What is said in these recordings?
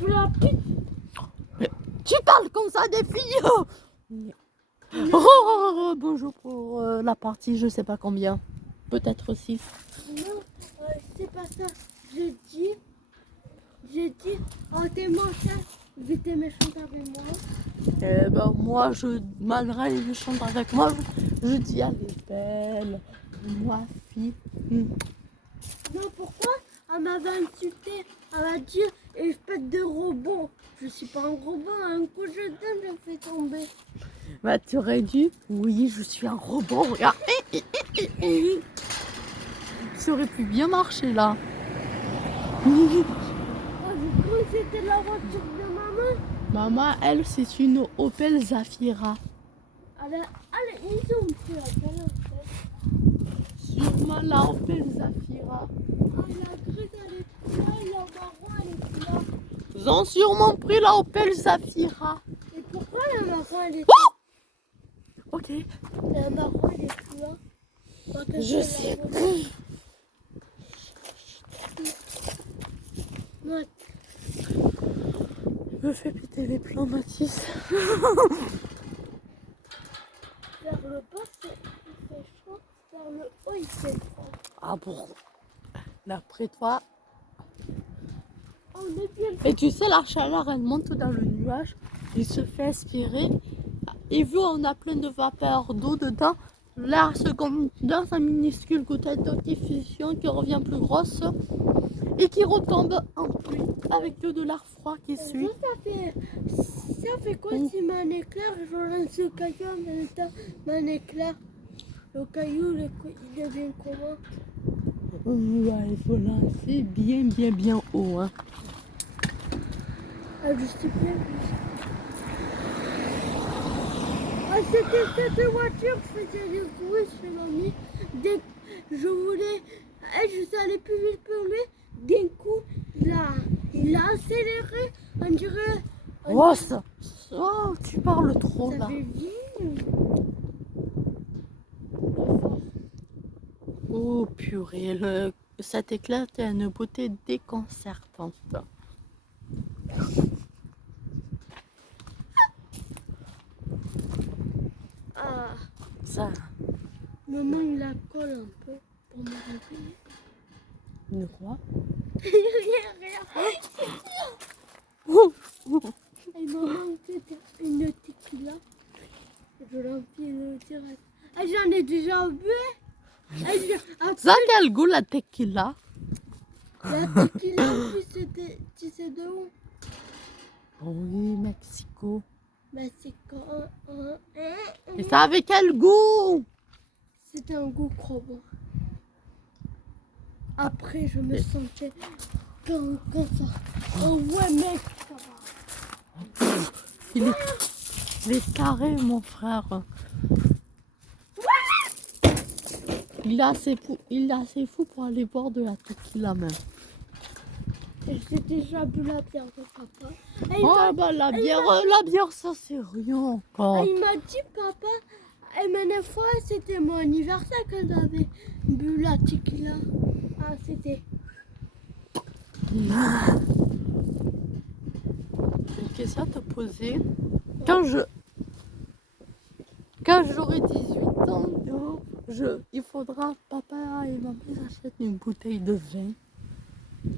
Mais tu parles comme ça des filles. Oh, bonjour pour la partie, je sais pas combien. Peut-être 6. Non, c'est pas ça. J'ai dit, oh t'es méchante, vite t'es méchante avec moi. Eh ben moi, malgré les méchantes avec moi, je dis elle est belle, moi fille. Non, pourquoi? Elle m'avait insulté, elle m'a dit, espèce de robot. Je suis pas un robot, un coup je donne, je fais tomber. Bah tu aurais dit, oui, je suis un robot, regarde. Ça aurait pu bien marcher là. Oh, j'ai cru que c'était la voiture de maman. Maman, elle, c'est une Opel Zafira. Ils ont pris la galère. Sûrement la Opel Zafira. Ah, la grise, elle est là, la marron, elle est là. Ils ont sûrement pris la Opel Zafira. Et pourquoi la marron, elle est Oh, ok. La marron, elle est là. Parce que Je c'est sais la plus. Ouais. Me fait péter les plombs, Mathis. Vers le bas, il fait chaud. Vers le haut, il fait froid. Ah bon. D'après toi. On est bien. Et tu sais, la chaleur, elle monte dans le nuage. Il se fait aspirer. Et vu on a plein de vapeur d'eau dedans, l'air se condense en minuscule gouttelette d'eau qui fusionne, qui revient plus grosse et qui retombe en pluie avec de l'air froid qui suit. Ça fait quoi si mon éclair, je lance le caillou en même temps, mon éclair, le caillou, il devient comment? Ouais, il faut lancer bien haut. Hein. Ah, je sais bien. Ah, c'était cette voiture faisait des bruits chez mamie. Dès que je voulais, je savais plus vite que lui. D'un coup, il a accéléré. On dirait. Oh, ça, oh, tu parles trop Ça là. fait vite. Oh purée, cet éclat a une beauté déconcertante. Ah, Ça, maman, il la colle un peu pour me réveiller. une quoi? Rien. Et maman, c'était une tequila. Je l'empile direct. Ah, j'en ai déjà bu. Ça a quel goût la tequila? La tequila, en plus, c'était, tu sais de où? Oui, Mexico. Ben, c'est quand. Et ça avait quel goût? C'était un goût crevant. Après, je me sentais comme ça. Oh ouais, mec, ça va. Il est carré, mon frère. Il est assez fou pour aller boire de la tequila même. Et j'ai déjà bu la bière de papa. Et Oh bah la bière ça c'est rien encore. il m'a dit, papa, et la fois, c'était mon anniversaire quand j'avais bu la tequila. Ah, c'était. Une question à te poser. Quand j'aurai 18 ans, il faudra papa et maman achètent une bouteille de vin.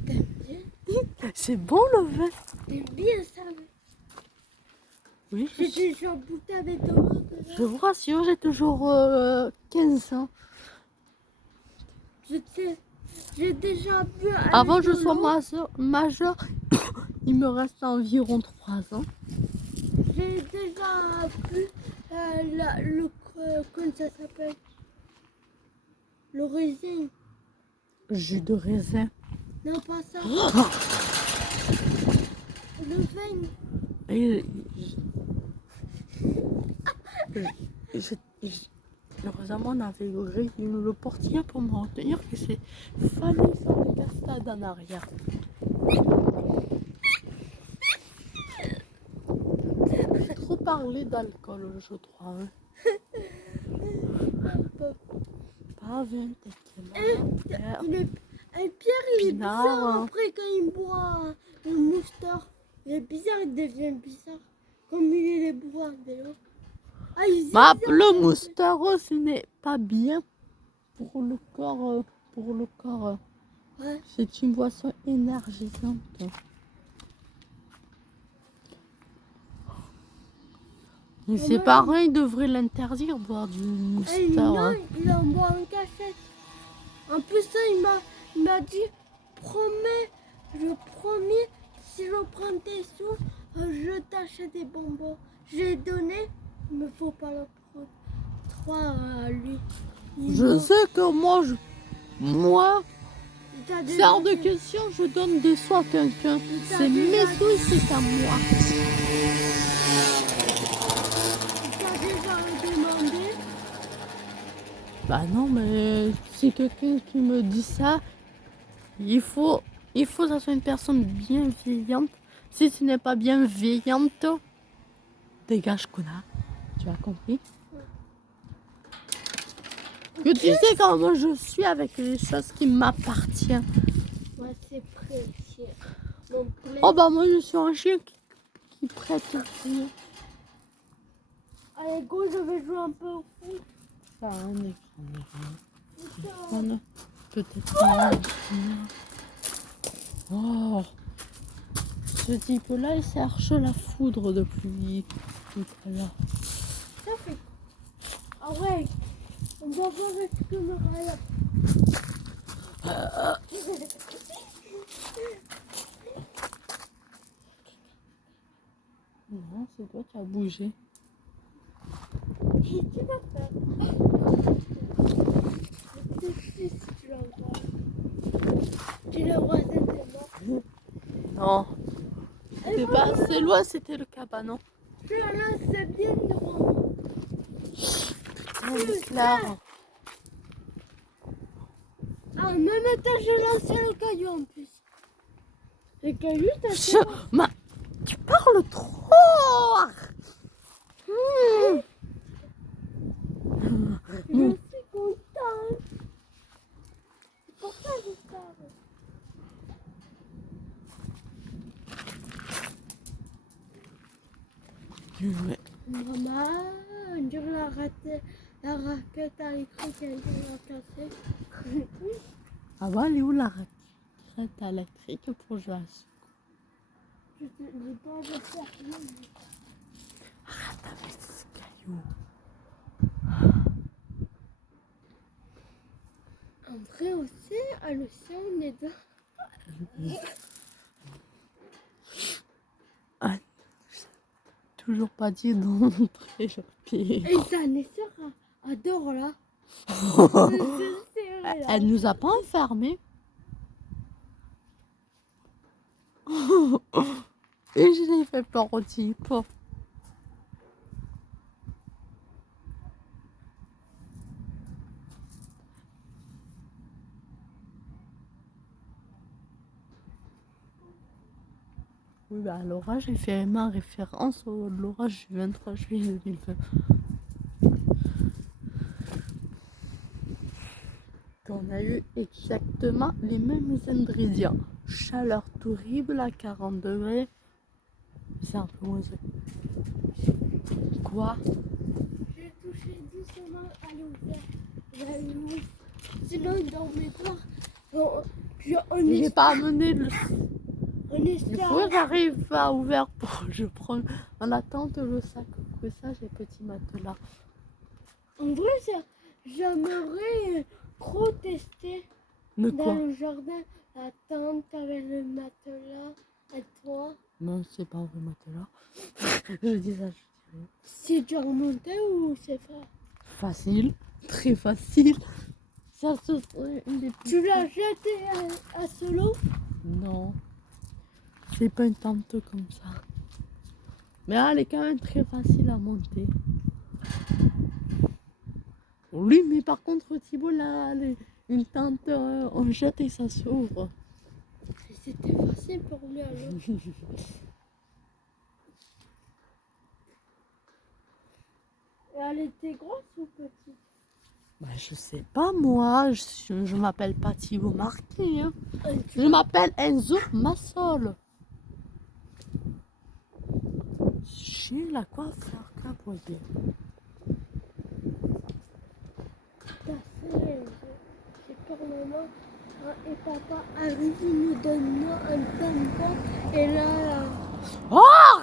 T'aimes bien? C'est bon le vin? T'aimes bien ça? Oui, J'ai déjà goûté avec de l'eau. je vous rassure, j'ai toujours 15 ans. Je sais, j'ai déjà bu avec Avant de je sois l'eau. majeur, il me reste environ 3 ans. J'ai déjà bu comment ça s'appelle? Le raisin. Jus de raisin. Non, pas ça. Le vin. Et heureusement, on avait le portier pour me retenir que c'est fallait faire le cascade en arrière. J'ai trop parlé d'alcool, je crois. Hein. Pas 20 Et Pierre, il est Pinard, bizarre hein. après quand il boit le moustache. est bizarre, il devient bizarre. Comme il est beau à vélo. Ah, il Bah, zigzague. le moustaro, ce n'est pas bien pour le corps. Ouais. C'est une boisson énergisante. Mais c'est Ouais. pareil, il devrait l'interdire, boire du Eh, moustaro. non, Hein. il en boit en cachette. En plus, ça, il m'a dit, promets, je promets, si je prends tes sous, je t'achète des bonbons. J'ai donné, il me faut pas le prendre. 3 à lui. Je sais que moi, T'as c'est hors de dit- question, je donne des sous à quelqu'un. t'as C'est mes déjà sous, c'est à moi. T'as déjà demandé? Bah non, mais si quelqu'un qui me dit ça, il faut que ça soit une personne bienveillante. Si ce n'est pas bienveillante, dégage, connard. Tu as compris? Que tu sais comment je suis avec les choses qui m'appartiennent. Ouais, c'est précieux. Mon plaisir. Oh bah moi je suis un chien qui prête aussi. Allez, go, je vais jouer un peu au foot. Ça en est Putain. peut-être. Oh, ce type-là, il cherche la foudre depuis tout à l'heure. Ça fait. Ah ouais, on va voir ce que me regarde. Non, c'est toi qui as bougé. Et tu vas faire. C'est si tu l'envoies. Tu le vois, c'est moi. Non, c'était pas assez loin, c'était le cabanon. Je lance bien devant. Oh, mais Claire. Ah, même temps, je lance le caillou en plus. Le caillou, t'as Je... Ma... Tu parles trop. Hmm. Je suis contente. C'est pour ça que je parle. Mais- Maman, on dirait la raquette à l'écran qui a été cassée. Ah bah, elle est où la raquette électrique pour jouer à ça? Je dois le faire. Arrête avec ce caillou. En vrai aussi, à l'océan, on est dans. Ah, toujours pas dit d'entrer le pied. Et sa sœur adore là. C'est vrai, là. Elle nous a pas enfermés. Et je l'ai fait peur au type. Oui, bah, l'orage, j'ai fait ma référence à l'orage du 23 juillet 2020. On a eu exactement les mêmes ingrédients. Chaleur terrible à 40 degrés. C'est un peu osé. Quoi? J'ai touché doucement à l'ouvert. Sinon, dans mes corps, on J'ai est pas amené le... on est Il faut que j'arrive à ouvert pour je prends en attente le sac couchage et petit matelas. En vrai, j'aimerais trop tester De dans quoi? le jardin la tente avec le matelas et toi. Non, c'est pas un vrai matelas. Je dis ça, je dis rien. C'est déjà remonté ou c'est pas? Facile, très facile. Ça se serait une des plus... Tu l'as jeté à solo? Non, c'est pas une tente comme ça. Mais elle est quand même très facile à monter. Oui, mais par contre, Thibault, là, une tente, on jette et ça s'ouvre. C'était facile pour lui alors. Et elle était grosse ou petite? Bah, je sais pas, moi, je m'appelle pas Thibault Marquet. Hein. Un Je m'appelle Enzo Massol. J'ai la coiffeur caboyée. C'est pour maman et papa arrivent, ils nous donnent un tampon et là, Oh!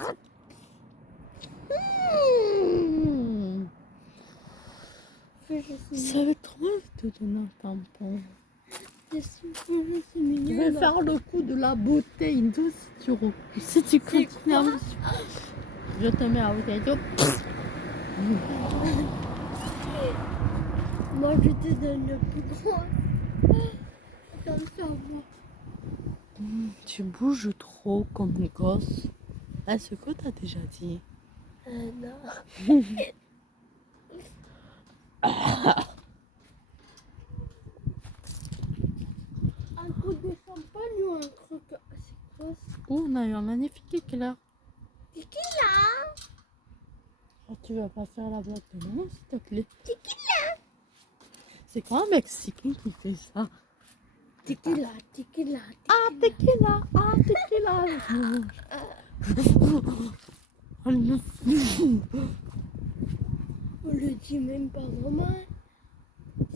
je suis Ça va être trop mal de te donner un tampon. je suis mignonne. Je vais faire le coup de la bouteille d'eau si tu Si tu continues à me suivre, je te mets la bouteille d'eau. Moi, je te donne le plus gros. Comme ça, moi. Tu bouges trop comme une gosse. Est-ce que t'as déjà dit? Non. Un coup de champagne ou un truc. C'est quoi ça? Oh, on a eu un magnifique éclair. C'est qui là? Oh, tu vas pas faire la blague de maman, s'il te plaît. C'est qui là? C'est quoi un Mexicain qui fait ça? Tequila, tequila, Ah, tequila, ah, tequila. On le dit même pas vraiment.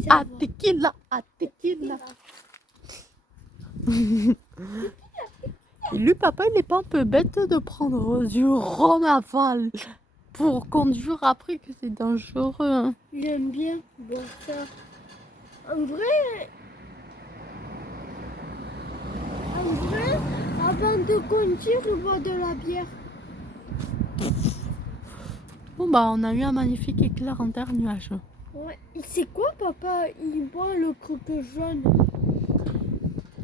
Ça Ah, va. tequila, ah, tequila. Et lui, papa, il n'est pas un peu bête de prendre du rhum avant pour conduire après que c'est dangereux. Hein. J'aime bien boire ça. En vrai, avant de conduire, je bois de la bière. Bon, bah, on a eu un magnifique éclair en terre nuage. Ouais. C'est quoi, papa? Il boit le truc jaune.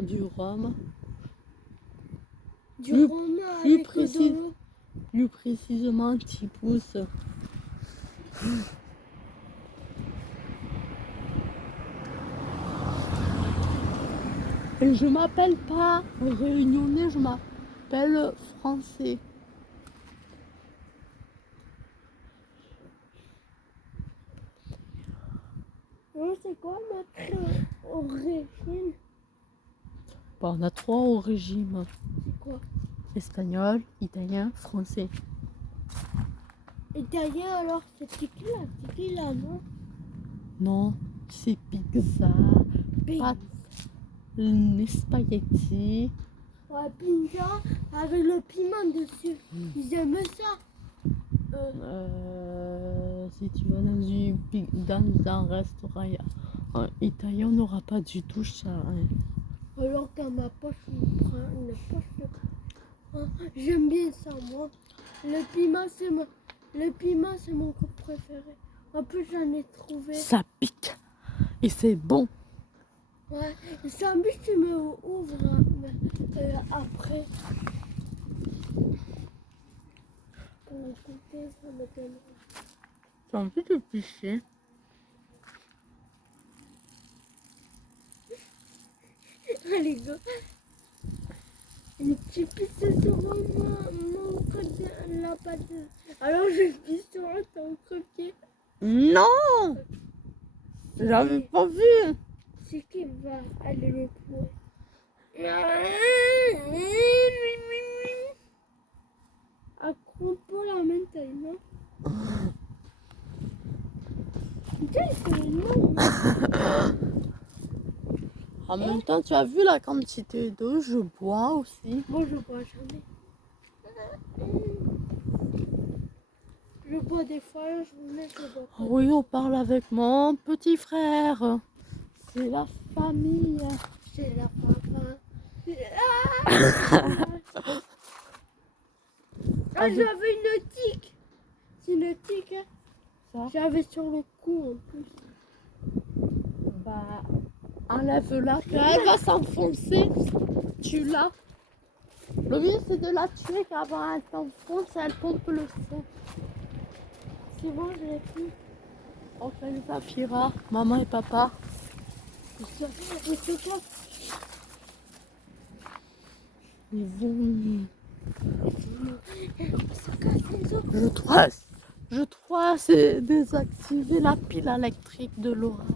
Du rhum. Du Plus- rhum plus avec précis. de l'eau. Plus précisément, un petit pouce. Et je m'appelle pas réunionnais, je m'appelle français. C'est quoi notre origine? Bon, on a 3 régimes. C'est quoi? Espagnol, italien, français. Italien, alors c'est tequila, non? Non, c'est pizza, pâtes, spaghetti. Ouais, pizza avec le piment dessus. Ils aiment ça. Si tu vas dans un restaurant italien, on n'aura pas du tout ça. Hein. Alors dans ma poche, je prends une poche de... Ah, j'aime bien ça, moi. Le piment, c'est mon goût préféré. En plus, j'en ai trouvé. Ça pique et c'est bon. Ouais, le sandwich, tu me ouvres après. Pour goûter, ça me donne... J'ai envie de pisser. Allez, go. Tu pisses sur mon côté, la pâte. Alors je pisse sur ton croquet. Non, j'avais pas vu. C'est qui va aller le trouver? Accropo la montagne, non? Tiens, c'est le nom. En même temps, tu as vu la quantité d'eau, je bois aussi. Moi, je bois jamais. Je bois des fois, je bois pas. Oui, on parle avec mon petit frère. C'est la famille. C'est la papa. Ah, j'avais une tique. C'est une tique, hein? Ça. J'avais sur le cou en plus. Bah, enlève-la, elle va s'enfoncer. Tu l'as. Le mieux, c'est de la tuer qu'avant elle t'enfonce, elle pompe le sang. C'est bon, je l'ai pris. On fait les Zafira, maman et papa. Et c'est quoi? Ils vont. Ça casse les os. Je crois c'est désactiver la pile électrique de l'orage.